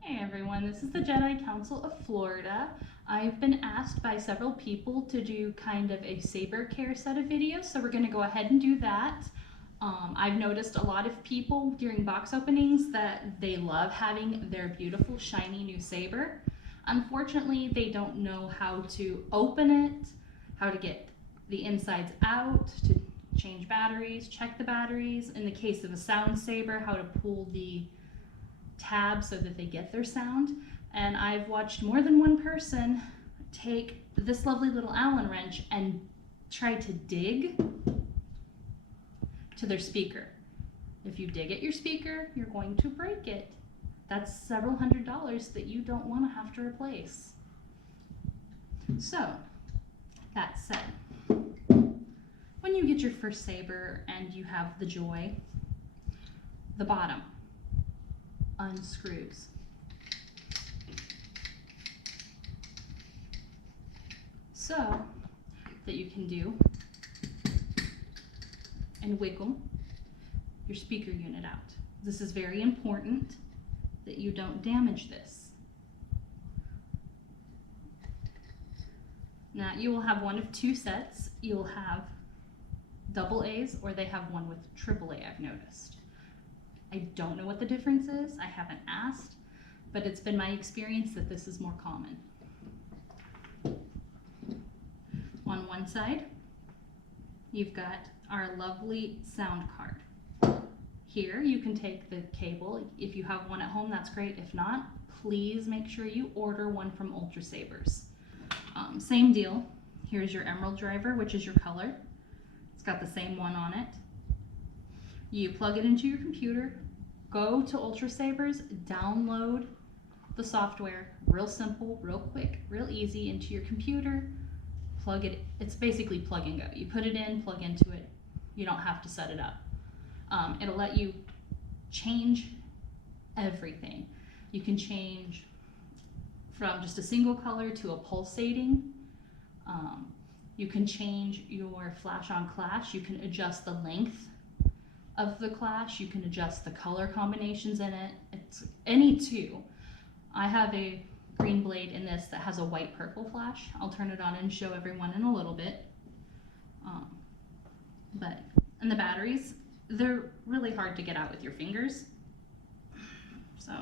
Hey everyone, this is the Jedi Council of Florida. I've been asked by several people to do kind of a Saber care set of videos, so we're going to go ahead and do that. I've noticed a lot of people during box openings that they love having their beautiful shiny new Saber. Unfortunately, they don't know how to open it, how to get the insides out, to change batteries, check the batteries. In the case of a sound saber, how to pull the tab so that they get their sound. And I've watched more than one person take this lovely little Allen wrench and try to dig to their speaker. If you dig at your speaker, you're going to break it. That's several $100s that you don't want to have to replace. So, that said, when you get your first Saber and you have the joy, the bottom unscrews. So that you can do and wiggle your speaker unit out. This is very important that you don't damage this. Now you will have one of two sets. You'll have double A's or they have one with triple A, I've noticed. I don't know what the difference is. I haven't asked, but it's been my experience that this is more common. On one side, you've got our lovely sound card. Here, you can take the cable. If you have one at home, that's great. If not, please make sure you order one from Ultra Sabers. Same deal. Here's your emerald driver, which is your color. It's got the same one on it. You plug it into your computer, go to Ultra Sabers, download the software, real simple, real quick, real easy, into your computer, plug it, it's basically plug and go. You put it in, plug into it, you don't have to set it up. It'll let you change everything. You can change from just a single color to a pulsating. You can change your flash on clash, you can adjust the length of the clash, you can adjust the color combinations in it. It's any two. I have a green blade in this that has a white purple flash. I'll turn it on and show everyone in a little bit. And the batteries, they're really hard to get out with your fingers. So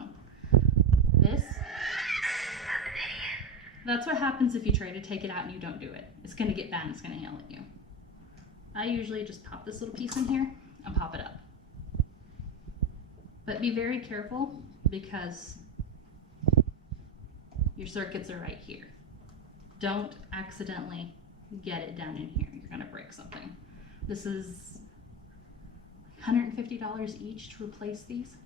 this, that's what happens if you try to take it out and you don't do it. It's gonna get bad and it's gonna yell at you. I usually just pop this little piece in here and pop it up. But be very careful because your circuits are right here. Don't accidentally get it down in here. You're gonna break something. This is $150 each to replace these.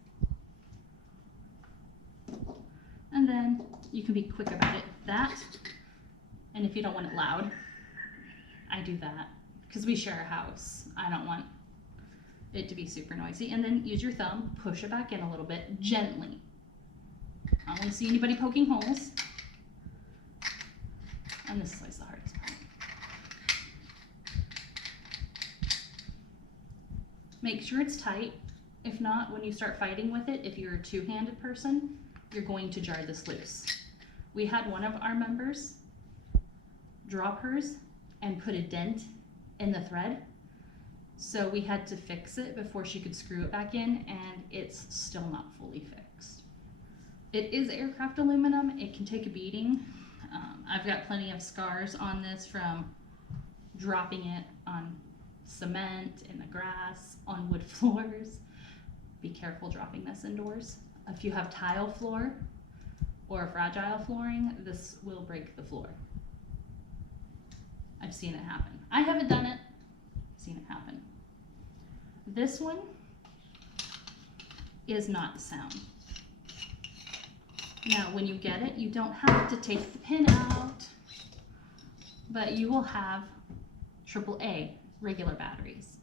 And then you can be quick about it. That, and if you don't want it loud, I do that because we share a house. I don't want it to be super noisy. And then use your thumb, push it back in a little bit, gently. I don't want to see anybody poking holes. And this is the hardest part. Make sure it's tight. If not, when you start fighting with it, if you're a two-handed person, you're going to jar this loose. We had one of our members drop hers and put a dent in the thread. So we had to fix it before she could screw it back in, and it's still not fully fixed. It is aircraft aluminum. It can take a beating. I've got plenty of scars on this from dropping it on cement, in the grass, on wood floors. Be careful dropping this indoors. If you have tile floor or fragile flooring, this will break the floor. I've seen it happen. I haven't done it. I've seen it happen. This one is not sound. Now, when you get it, you don't have to take the pin out, but you will have AAA regular batteries.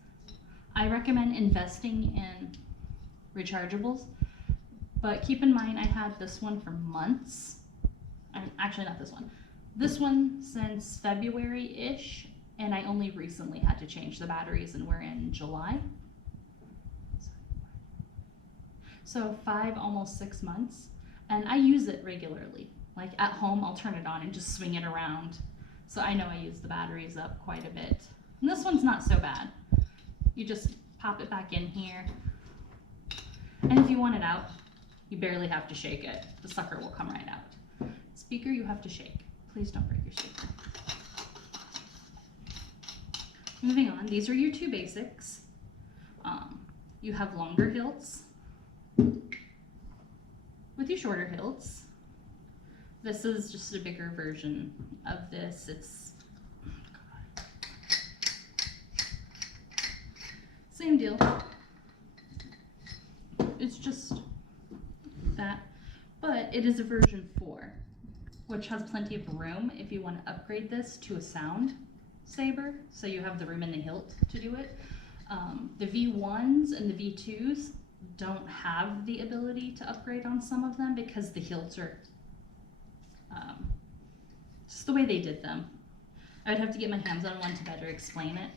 I recommend investing in rechargeables, but keep in mind I had this one for months. Actually, not this one. This one since February-ish, and I only recently had to change the batteries, and we're in July. So 5, almost 6 months. And I use it regularly. Like at home, I'll turn it on and just swing it around. So I know I use the batteries up quite a bit. And this one's not so bad. You just pop it back in here. And if you want it out, you barely have to shake it. The sucker will come right out. Speaker, you have to shake. Please don't break your speaker. Moving on, these are your two basics. You have longer hilts with your shorter hilts. This is just a bigger version of this. It's same deal. It's just that, but it is a version 4, which has plenty of room if you want to upgrade this to a sound saber, so you have the room in the hilt to do it. The V1s and the V2s don't have the ability to upgrade on some of them because the hilts are just the way they did them. I would have to get my hands on one to better explain it.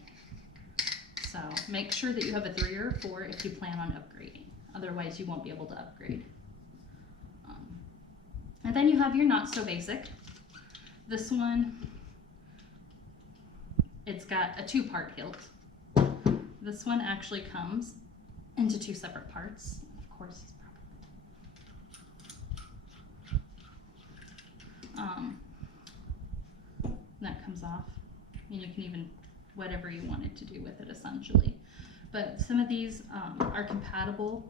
So make sure that you have a 3 or a 4 if you plan on upgrading. Otherwise you won't be able to upgrade. And then you have your not so basic. This one, it's got a 2-part hilt. This one actually comes into 2 separate parts. Of course, that comes off, and you can even whatever you wanted to do with it essentially. But some of these are compatible.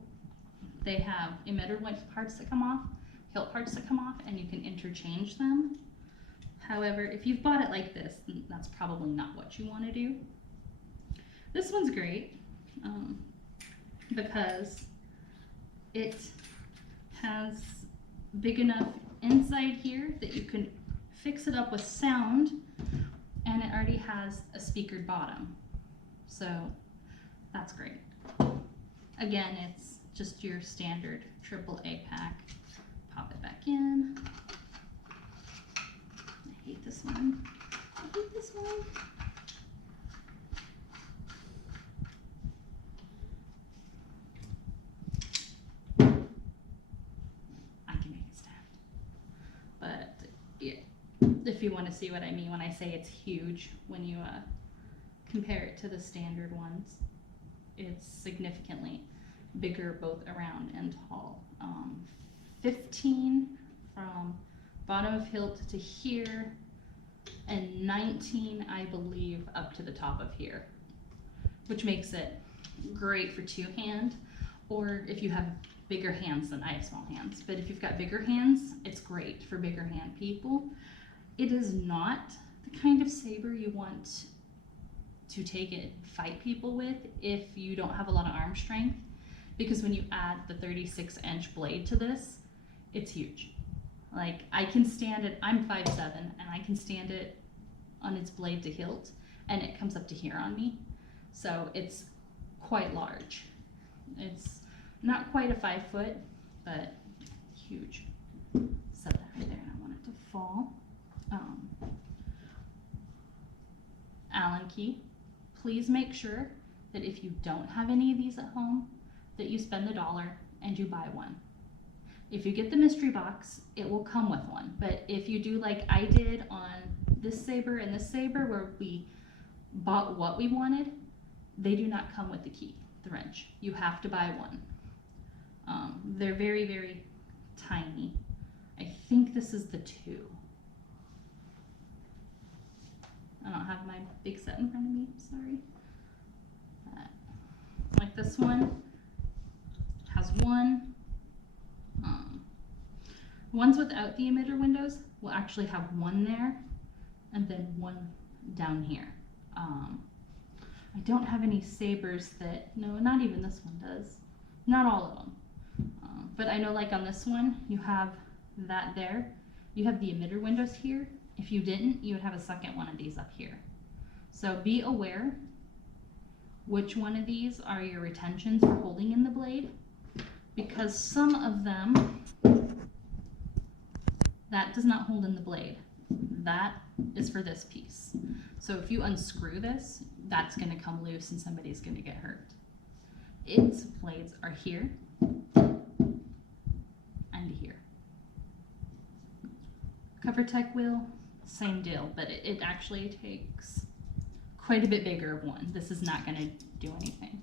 They have emitter parts that come off, hilt parts that come off, and you can interchange them. However, if you've bought it like this, then that's probably not what you want to do. This one's great because it has big enough inside here that you can fix it up with sound, and it already has a speakered bottom. So that's great. Again, it's just your standard AAA pack. Pop it back in. I hate this one. I hate this one. I can make it stand. But yeah, if you want to see what I mean when I say it's huge, when you compare it to the standard ones, it's significantly bigger both around and tall. 15 from bottom of hilt to here, and 19, I believe, up to the top of here, which makes it great for 2-hand, or if you have bigger hands than I have small hands. But if you've got bigger hands, it's great for bigger hand people. It is not the kind of saber you want to take it fight people with if you don't have a lot of arm strength, because when you add the 36-inch blade to this, it's huge. Like, I can stand it, I'm 5'7", and I can stand it on its blade to hilt, and it comes up to here on me. So it's quite large. It's not quite a 5 foot, but huge. Set that right there, and I want it to fall. Allen key. Please make sure that if you don't have any of these at home, that you spend the $1 and you buy one. If you get the mystery box, it will come with one. But if you do like I did on this saber and this saber, where we bought what we wanted, they do not come with the key, the wrench. You have to buy one. They're very, very tiny. I think this is the 2. I don't have my big set in front of me, sorry. Like this one has 1. Ones without the emitter windows will actually have 1 there, and then 1 down here. I don't have any sabers that, no, not even this one does. Not all of them. But I know like on this one, you have that there. You have the emitter windows here. If you didn't, you would have a second one of these up here. So be aware which one of these are your retentions for holding in the blade, because some of them, that does not hold in the blade. That is for this piece. So if you unscrew this, that's going to come loose and somebody's going to get hurt. Its blades are here and here. Cover tech wheel, same deal, but it actually takes quite a bit bigger of one. This is not going to do anything.